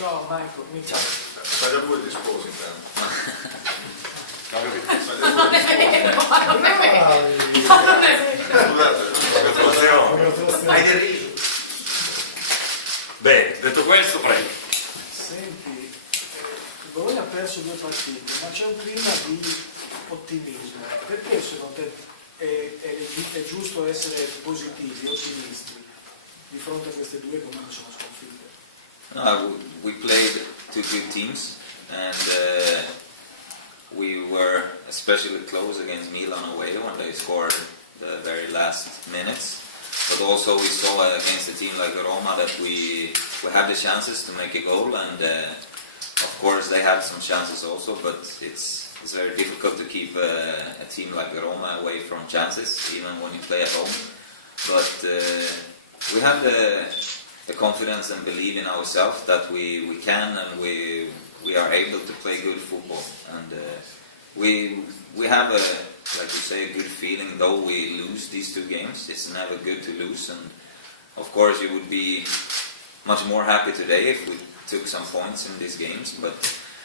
Ciao Marco, cominciamo. Fai da due risposi intanto. Hai del riso. Bene, detto questo, prego. Senti, Bologna ha perso 2 partite, ma c'è un clima di ottimismo. Perché secondo te è giusto essere positivi, ottimisti, di fronte a queste due comunque sono sconfitte? No, we played 2 good teams, and we were especially close against Milan away when they scored the very last minutes. But also we saw against a team like Roma that we had the chances to make a goal, and of course they had some chances also, but it's very difficult to keep a team like Roma away from chances, even when you play at home. But we have the confidence and believe in ourselves that we can, and we are able to play good football, and we have like you say, a good feeling. Though we lose these 2 games, it's never good to lose, and of course you would be much more happy today if we took some points in these games, but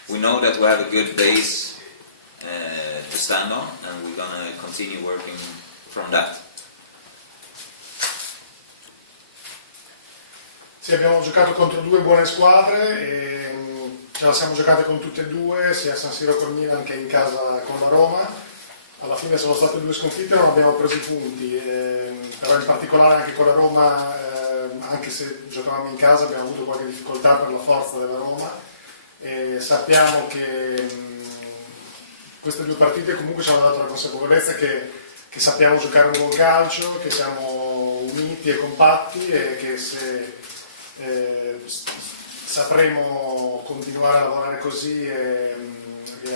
we know that we have a good base to stand on, and we're gonna continue working from that. Sì, abbiamo giocato contro 2 buone squadre e ce la siamo giocate con tutte e 2, sia a San Siro col Milan che in casa con la Roma. Alla fine sono state 2 sconfitte, non abbiamo preso i punti, però in particolare anche con la Roma, anche se giocavamo in casa, abbiamo avuto qualche difficoltà per la forza della Roma. E sappiamo che queste 2 partite comunque ci hanno dato la consapevolezza che sappiamo giocare un buon calcio, che siamo uniti e compatti, e che se sapremo continuare a lavorare così e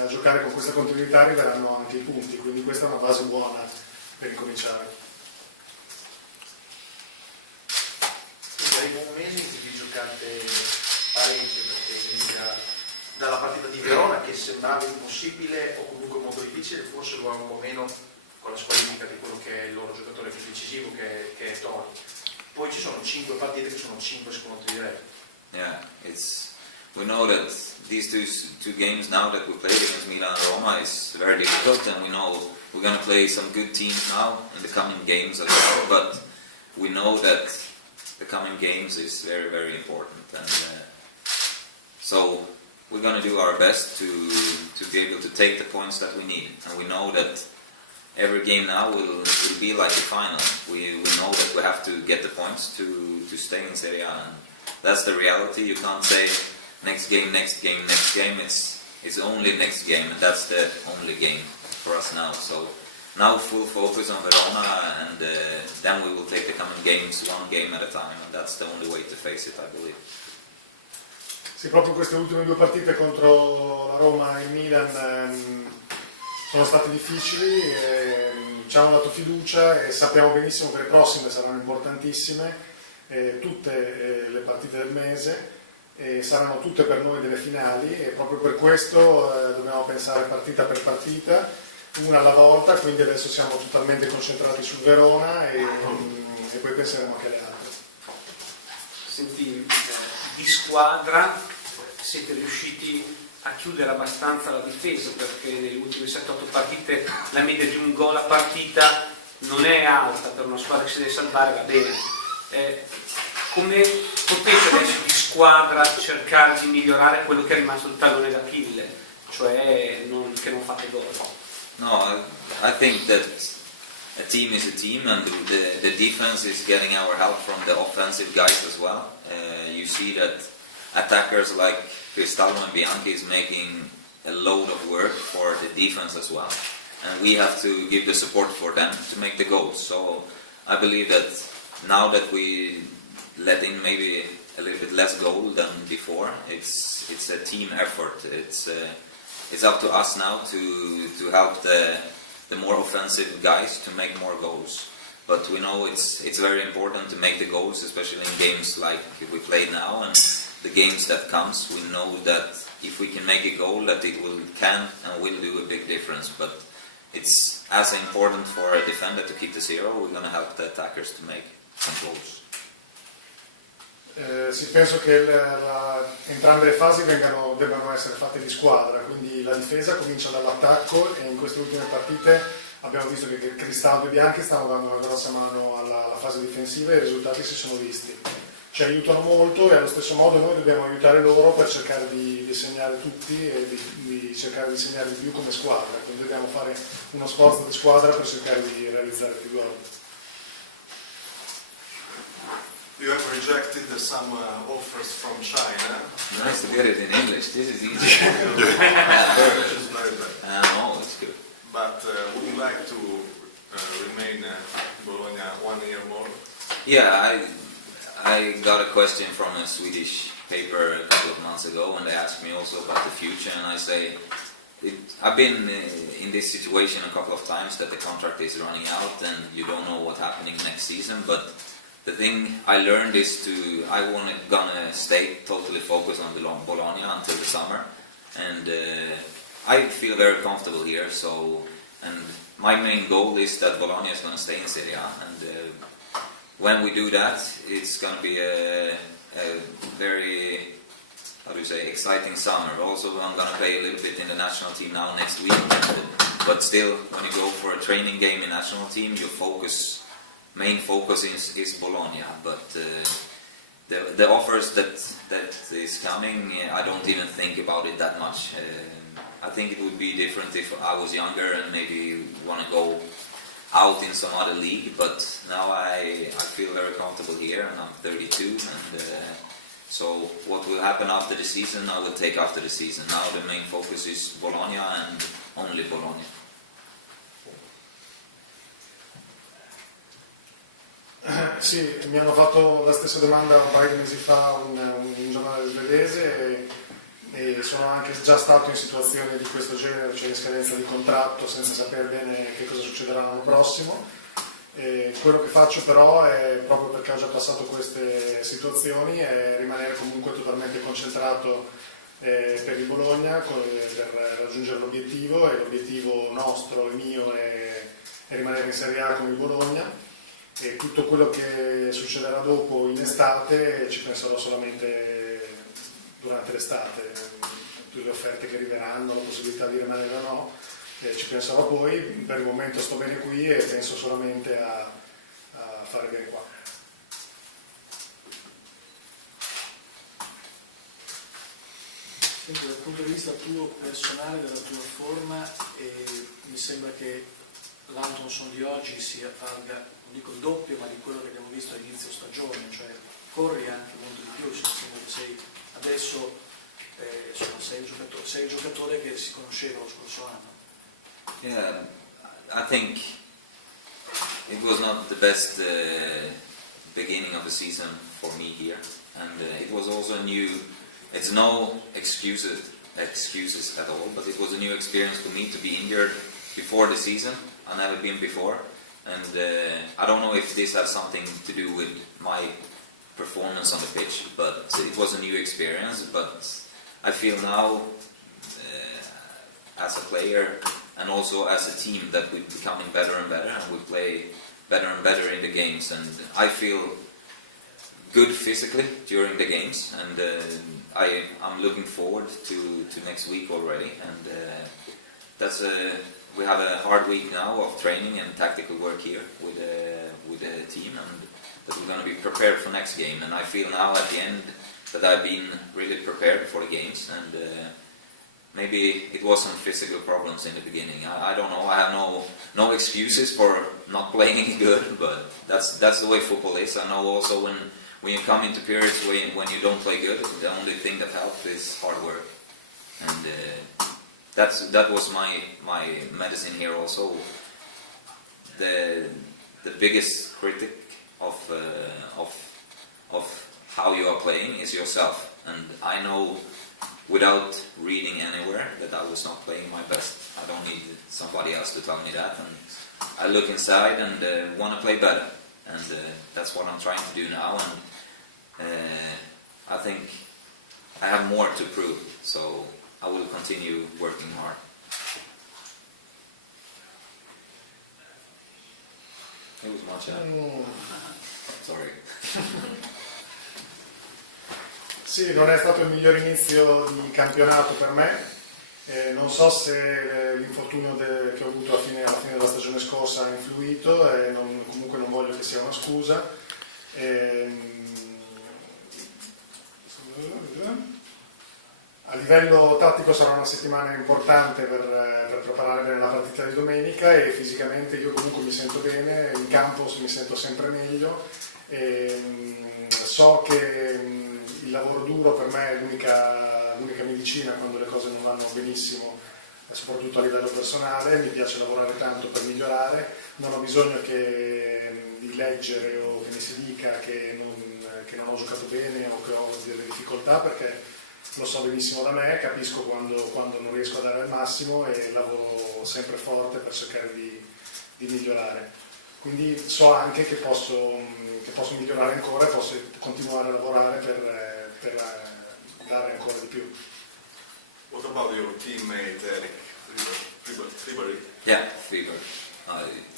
a giocare con questa continuità arriveranno anche i punti, quindi questa è una base buona per incominciare. Arriva un mese in cui vi giocate parecchio, perché inizia dalla partita di Verona che sembrava impossibile o comunque molto difficile, forse lo è un po' meno con la squalifica di quello che è il loro giocatore più decisivo, che è Toni. Poi ci sono 5 partite che sono 5 scontri diretti. Yeah, we know that these two games now that we played against Milan and Roma is very difficult, and we know we're going to play some good teams now in the coming games as well, but we know that the coming games is very, very important, and so we're going to do our best to be able to take the points that we need, and we know that every game now will be like the final. We know that we have to get the points to stay in Serie A, and that's the reality. You can't say next game. It's only next game, and that's the only game for us now. So now full focus on Verona, and then we will take the coming games 1 game at a time, and that's the only way to face it, I believe. Sì, proprio queste ultime 2 partite contro la Roma e il Milan sono state difficili, ci hanno dato fiducia e sappiamo benissimo che le prossime saranno importantissime, tutte le partite del mese, e saranno tutte per noi delle finali, e proprio per questo dobbiamo pensare partita per partita, una alla volta, quindi adesso siamo totalmente concentrati sul Verona e poi penseremo anche alle altre. Senti, di squadra siete riusciti a chiudere abbastanza la difesa, perché nelle ultime 7-8 partite la media di 1 gol a partita non è alta per una squadra che si deve salvare, va bene. Come potete adesso di squadra cercare di migliorare quello che è rimasto il tallone d'Achille, cioè che non fate gol? No, I think that a team is a team, and the defense is getting our help from the offensive guys as well. You see that attackers like Cristaldo and Bianchi is making a load of work for the defense as well, and we have to give the support for them to make the goals. So I believe that now that we let in maybe a little bit less goal than before, it's a team effort. It's up to us now to help the more offensive guys to make more goals. But we know it's very important to make the goals, especially in games like we play now, and the games that comes. We know that if we can make a goal, that it can and will do a big difference. But it's as important for a defender to keep the 0. We're going to help the attackers to make some goals. Sì, penso che entrambe le fasi debbano essere fatte di squadra, quindi la difesa comincia dall'attacco e in queste ultime partite abbiamo visto che Cristaldo e Bianchi stanno dando una grossa mano alla fase difensiva e i risultati si sono visti. Ci aiutano molto e allo stesso modo noi dobbiamo aiutare loro per cercare di segnare tutti e di cercare di segnare di più come squadra, quindi dobbiamo fare uno sforzo di squadra per cercare di realizzare più gol. You have rejected some offers from China. Nice to get it in English. This is easy. Which is very bad. No, it's good. But would you like to remain in Bologna 1 year more? Yeah, I got a question from a Swedish paper a couple of months ago, and they asked me also about the future, and I say, I've been in this situation a couple of times that the contract is running out and you don't know what's happening next season, but the thing I learned is gonna stay totally focused on Bologna until the summer, and I feel very comfortable here. And my main goal is that Bologna is gonna stay in Serie A, and when we do that, it's gonna be a very, exciting summer. Also, I'm gonna play a little bit in the national team now next week, but still, when you go for a training game in national team, your main focus is Bologna, but the offers that is coming, I don't even think about it that much. I think it would be different if I was younger and maybe want to go out in some other league, but now I feel very comfortable here, and I'm 32, and so what will happen after the season, I will take after the season. Now the main focus is Bologna and only Bologna. Sì, mi hanno fatto la stessa domanda un paio di mesi fa un giornale svedese e sono anche già stato in situazioni di questo genere, cioè in scadenza di contratto senza sapere bene che cosa succederà l'anno prossimo. E quello che faccio però è, proprio perché ho già passato queste situazioni, è rimanere comunque totalmente concentrato per il Bologna per raggiungere l'obiettivo, e l'obiettivo nostro e mio è rimanere in Serie A con il Bologna. E tutto quello che succederà dopo in estate ci penserò solamente durante l'estate, tutte le offerte che arriveranno, la possibilità di rimanere o no, ci penserò poi. Per il momento sto bene qui e penso solamente a fare bene qua. Quindi dal punto di vista tuo personale, della tua forma, mi sembra che l'Antonsson di oggi si valga, non dico il doppio, ma di quello che abbiamo visto a inizio stagione, cioè corri anche molto di più, sembra che sei adesso sei il giocatore che si conosceva lo scorso anno. Yeah, I think it was not the best beginning of the season for me here, and it was also a new. It's no excuses at all, but it was a new experience for me to be injured before the season. I've never been before, and I don't know if this has something to do with my performance on the pitch, but it was a new experience. But I feel now, as a player and also as a team, that we're becoming better and better, and we play better and better in the games, and I feel good physically during the games, and I'm looking forward to next week already, and we have a hard week now of training and tactical work here with the team, and that we're going to be prepared for next game. And I feel now at the end that I've been really prepared for the games, and maybe it was some physical problems in the beginning. I don't know. I have no excuses for not playing good, but that's the way football is. I know also when you come into periods when you don't play good, the only thing that helps is hard work, and that was my medicine here also. The biggest critic of how you are playing is yourself, and I know without reading anywhere that I was not playing my best. I don't need somebody else to tell me that, and I look inside and want to play better, and that's what I'm trying to do now, and I think I have more to prove, so I will continue working hard. It was much. Sorry. Sì, non è stato il miglior inizio di campionato per me. Non so se l'infortunio che ho avuto alla fine della stagione scorsa ha influito e comunque non voglio che sia una scusa. A livello tattico sarà una settimana importante per preparare bene la partita di domenica e fisicamente io comunque mi sento bene, in campo mi sento sempre meglio. So che il lavoro duro per me è l'unica medicina quando le cose non vanno benissimo, soprattutto a livello personale. Mi piace lavorare tanto per migliorare, non ho bisogno di leggere o che mi si dica che non ho giocato bene o che ho delle difficoltà, perché lo so benissimo da me, capisco quando non riesco a dare il massimo e lavoro sempre forte per cercare di migliorare. Quindi so anche che posso migliorare ancora e posso continuare a lavorare per dare ancora di più. What about your teammate Eric Friberg? Yeah, Fever.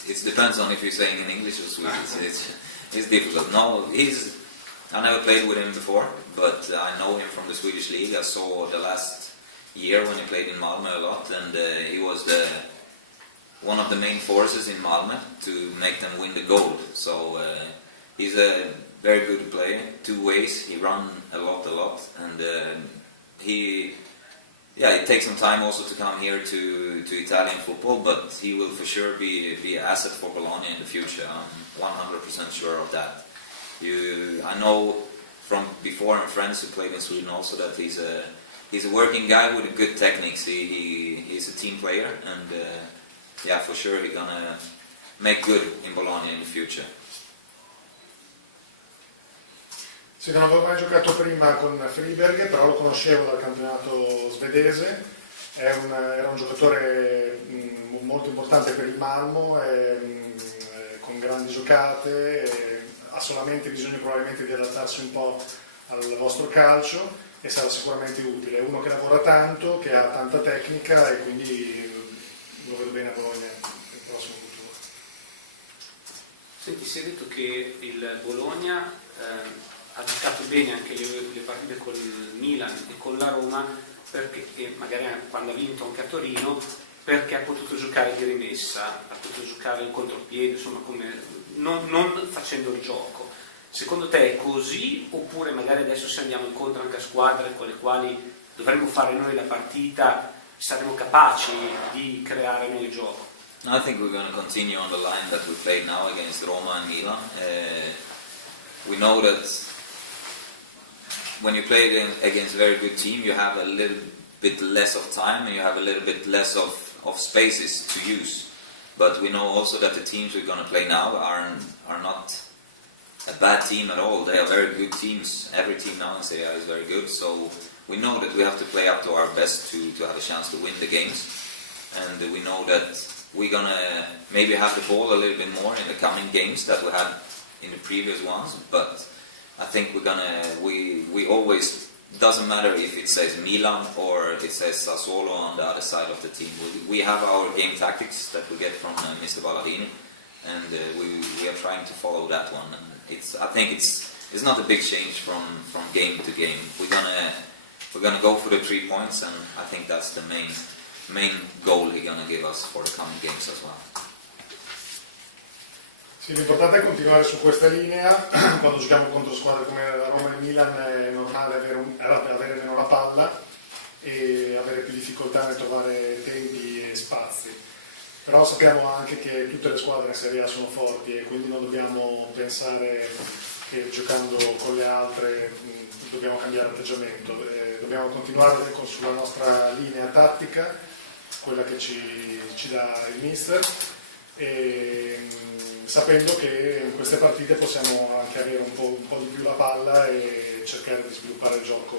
It depends on if you're saying in English or Swedish. It's difficult. No, I never played with him before, but I know him from the Swedish league. I saw the last year when he played in Malmö a lot, and he was one of the main forces in Malmö to make them win the gold. So he's a very good player, two ways. He runs a lot, and it takes some time also to come here to Italian football, but he will for sure be an asset for Bologna in the future. I'm 100% sure of that. I know from before and friends who played in Sweden also that he's a working guy with good techniques. He's a team player, and for sure he's gonna make good in Bologna in the future. Sì, non avevo mai giocato prima con Friberg, però lo conoscevo dal campionato svedese. Era un giocatore molto importante per il Malmo, con grandi giocate. Ha solamente bisogno probabilmente di adattarsi un po' al vostro calcio e sarà sicuramente utile. È uno che lavora tanto, che ha tanta tecnica e quindi lo vedo bene a Bologna nel prossimo futuro. Senti, si è detto che il Bologna ha giocato bene anche le partite con il Milan e con la Roma, perché magari quando ha vinto anche a Torino, perché ha potuto giocare di rimessa, ha potuto giocare in contropiede, insomma non facendo il gioco. Secondo te è così, oppure magari adesso se andiamo incontro anche a squadre con le quali dovremmo fare noi la partita, saremo capaci di creare noi il gioco? I think we're going to continue on the line that we played now against Roma and Milan. We know that when you play against a very good team, you have a little bit less of time and you have a little bit less of spaces to use. But we know also that the teams we're going to play now are not a bad team at all. They are very good teams. Every team now in Serie A is very good. So we know that we have to play up to our best to have a chance to win the games. And we know that we're going to maybe have the ball a little bit more in the coming games that we had in the previous ones. But I think we always, doesn't matter if it says Milan or it says Sassuolo on the other side of the team. We have our game tactics that we get from Mr. Ballardini, and we are trying to follow that one. And I think it's not a big change from game to game. We're gonna go for the 3 points, and I think that's the main goal he's gonna give us for the coming games as well. Sì, l'importante è continuare su questa linea quando giochiamo contro squadre come la Roma e il Milan, non avere meno la palla e avere più difficoltà nel trovare tempi e spazi. Però sappiamo anche che tutte le squadre in Serie A sono forti e quindi non dobbiamo pensare che giocando con le altre dobbiamo cambiare atteggiamento. Dobbiamo continuare sulla nostra linea tattica, quella che ci dà il mister, sapendo che in queste partite possiamo anche avere un po' di più la palla e cercare di sviluppare il gioco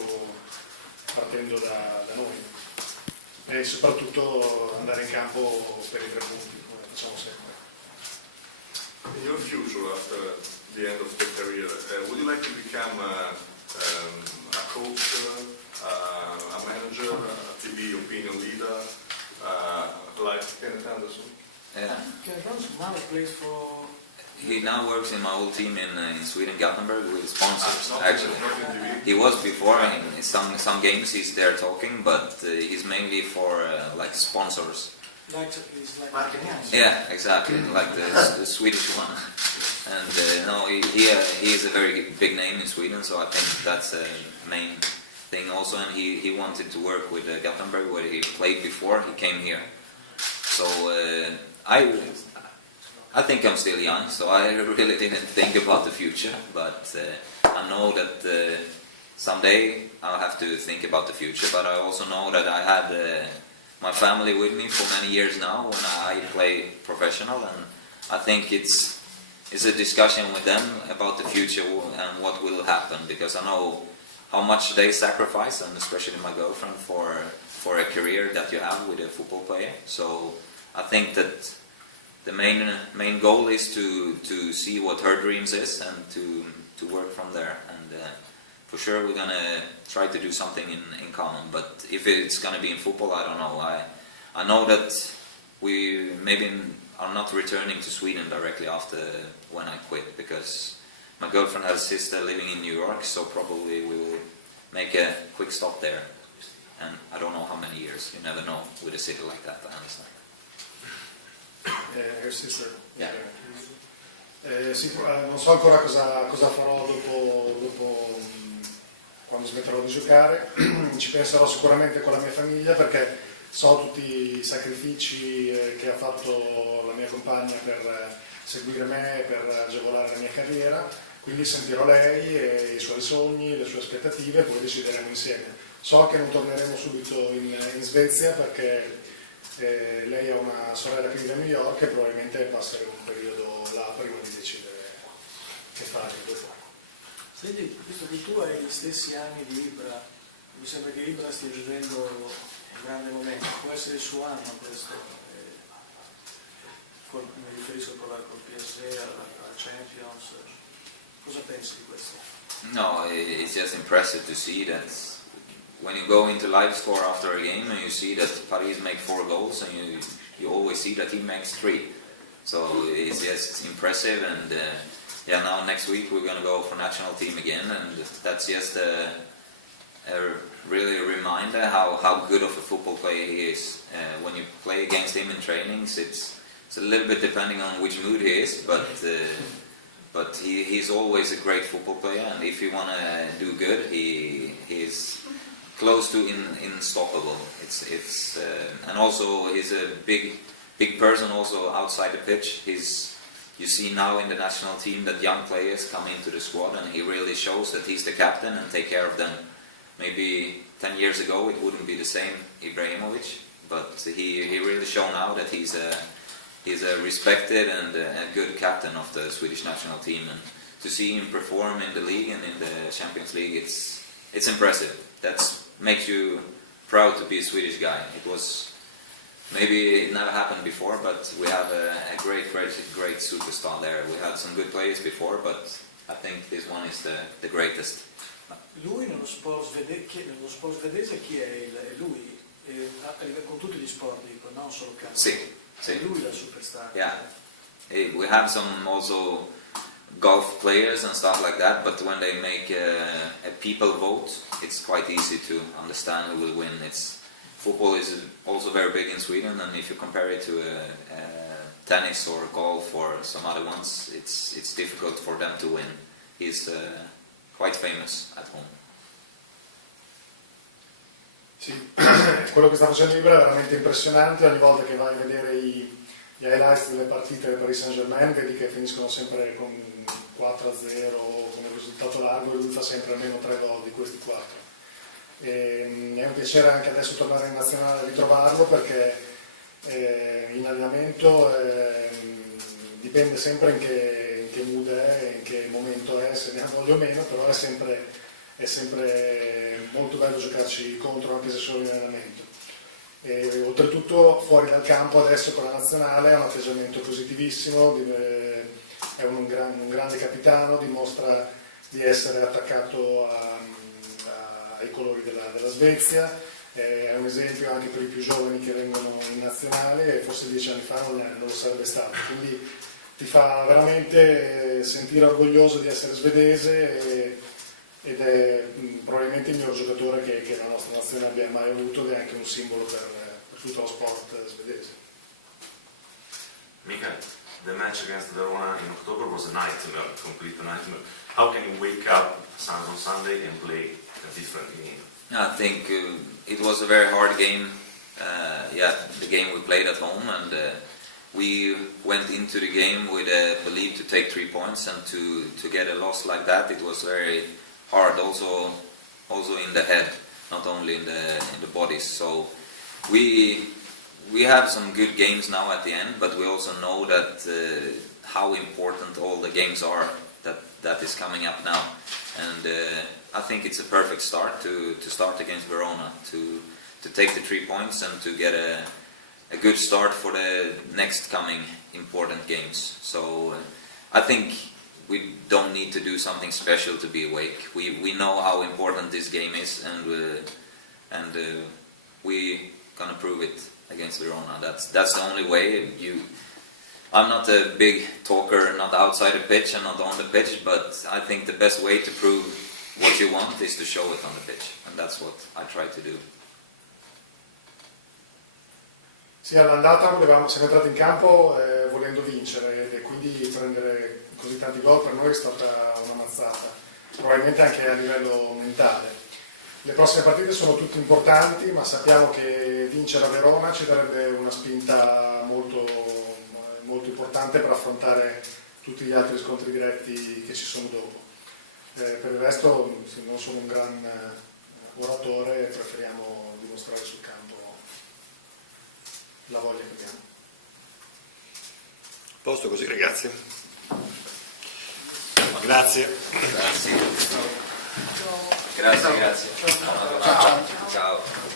partendo da noi e soprattutto andare in campo per i 3 punti come facciamo sempre. In your future, after the end of the career, would you like to become a coach, a manager, a TV opinion leader, like Kenneth Anderson? Yeah. Kenneth Anderson now plays for He now works in my old team in Sweden, Gothenburg, with sponsors. Not Actually, in TV. he was before in some games. He's there talking, but he's mainly for like sponsors. He's like Marketing. Yeah, exactly, like the Swedish one. And no, he is a very big name in Sweden, so I think that's a main thing also. And he wanted to work with Gothenburg, where he played before he came here. So I think I'm still young, so I really didn't think about the future. But I know that someday I'll have to think about the future. But I also know that I had my family with me for many years now when I play professional, and I think it's a discussion with them about the future and what will happen, because I know how much they sacrifice, and especially my girlfriend, for a career that you have with a football player. So I think that the main goal is to see what her dreams is and to work from there. And for sure we're gonna try to do something in common. But if it's gonna be in football, I don't know. I know that we maybe are not returning to Sweden directly after when I quit, because my girlfriend has a sister living in New York, so probably we will make a quick stop there. And I don't know how many years. You never know with a city like that, I understand. Her sister. Yeah. Sì, non so ancora cosa farò dopo quando smetterò di giocare. Ci penserò sicuramente con la mia famiglia, perché so tutti i sacrifici che ha fatto la mia compagna per seguire me, per agevolare la mia carriera, quindi sentirò lei e i suoi sogni, le sue aspettative, e poi decideremo insieme. So che non torneremo subito in Svezia, perché lei ha una sorella che vive a New York e probabilmente passeremo un periodo là prima di decidere che fare di dopo. Senti, visto che tu hai gli stessi anni di Ibra, mi sembra che Ibra stia vivendo un grande momento, può essere il suo anno questo, mi riferisco col PSG, alla Champions, cosa pensi di questo? No, it's just impressive to see that when you go into live score after a game and you see that Paris make 4 goals, and you always see that he makes 3. So it's just impressive. And yeah, now next week we're going to go for national team again, and that's just a really a reminder how good of a football player he is. When you play against him in trainings, it's a little bit depending on which mood he is, but he's always a great football player, and if you want to do good, he's close to unstoppable. It's and also he's a big person also outside the pitch. You see now in the national team that young players come into the squad, and he really shows that he's the captain and take care of them. Maybe 10 years ago it wouldn't be the same Ibrahimovic, but he really shown now that he's a respected and a good captain of the Swedish national team. And to see him perform in the league and in the Champions League, it's impressive. That makes you proud to be a Swedish guy. Maybe it never happened before, but we have a great superstar there. We had some good players before, but I think this one is the greatest. Lui nello sport svedese chi è? Lui? Con tutti gli sport, dico, non solo calcio. Sì. È lui la superstar. Yeah. We have some also golf players and stuff like that, but when they make a people vote, it's quite easy to understand who will win. Football is also very big in Sweden, and if you compare it to tennis or golf or some other ones, it's difficult for them to win. He's quite famous at home. Sì, quello che sta facendo Ibra è veramente impressionante. Ogni volta che vai a vedere gli highlights delle partite del Paris Saint-Germain, vedi che finiscono sempre con 4-0 come risultato largo, e lui fa sempre almeno 3 gol di questi 4. È un piacere anche adesso tornare in nazionale a ritrovarlo, perché in allenamento dipende sempre in che mood è, in che momento è, se ne ha voglia o meno, però è sempre molto bello giocarci contro, anche se solo in allenamento. E oltretutto fuori dal campo adesso con la nazionale ha un atteggiamento positivissimo, è un grande capitano, dimostra di essere attaccato ai colori della Svezia, è un esempio anche per i più giovani che vengono in nazionale, e forse 10 anni fa non lo sarebbe stato. Quindi ti fa veramente sentire orgoglioso di essere svedese ed è probabilmente il miglior giocatore che la nostra nazione abbia mai avuto ed è anche un simbolo per tutto lo sport svedese. Mikael, the match against Verona in October was a nightmare, a complete nightmare. How can you wake up on Sunday and play a different game? I think it was a very hard game. The game we played at home, and we went into the game with a belief to take 3 points, and to get a loss like that, it was very hard. Also in the head, not only in the bodies. So we have some good games now at the end, but we also know that how important all the games are that is coming up now, and I think it's a perfect start to start against Verona, to take the 3 points and to get a good start for the next coming important games. So I think we don't need to do something special to be awake. We know how important this game is, and we gonna prove it against Verona. That's the only way. I'm not a big talker, not outside the pitch and not on the pitch, but I think the best way to prove what you want is to show it on the pitch, and that's what I try to do. Sì, all'andata siamo entrati in campo volendo vincere e quindi prendere così tanti gol per noi è stata una mazzata, probabilmente anche a livello mentale. Le prossime partite sono tutte importanti, ma sappiamo che vincere a Verona ci darebbe una spinta molto, molto importante per affrontare tutti gli altri scontri diretti che ci sono dopo. Per il resto non sono un gran oratore, preferiamo dimostrare sul campo la voglia che abbiamo. Posto così ragazzi. Grazie. Grazie. Ciao.